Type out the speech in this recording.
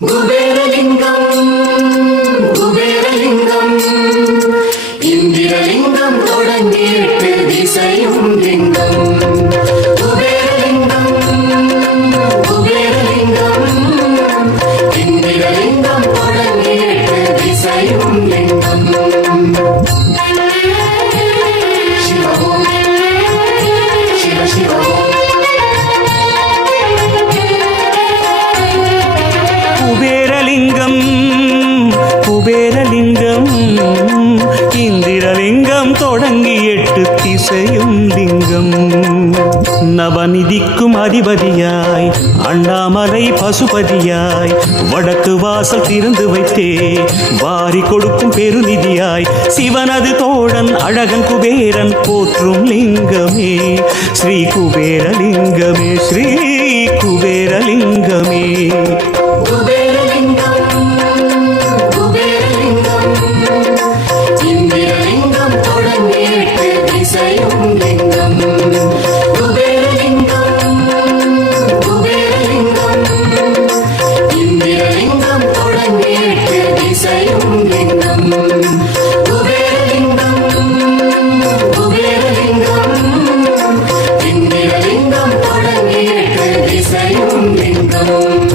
குபேரலிங்கம் குபேரலிங்கம் இந்திரலிங்கம் தொடங்கி 8 திசையும் லிங்கம். குபேரலிங்கம் குபேரலிங்கம் இந்திரலிங்கம் தொடங்கி 8 திசையும் லிங்கம். சிவம் சிவ சிவம் குபேரலிங்கம் குபேரலிங்கம் இந்திரலிங்கம் தொடங்கி 8 திசையும் லிங்கம். நவநிதிக்கும் அதிபதியாய் அண்ணாமலை பசுபதியாய் வடக்கு வாசல் திறந்து வைத்தே வாரி கொடுக்கும் பெருநிதியாய் சிவனது தோழன் அழகன் குபேரன் போற்றும் லிங்கமே ஸ்ரீ குபேரலிங்கமே ஸ்ரீ குபேரலிங்கமே. குபேரலிங்கம் குபேரலிங்கம் இந்திரலிங்கம் தொடங்கி 8 திசையும் லிங்கம். குபேரலிங்கம் குபேரலிங்கம் இந்திரலிங்கம் தொடங்கி 8 திசையும் லிங்கம். குபேரலிங்கம் குபேரலிங்கம் இந்திரலிங்கம் தொடங்கி 8 திசையும் லிங்கம்.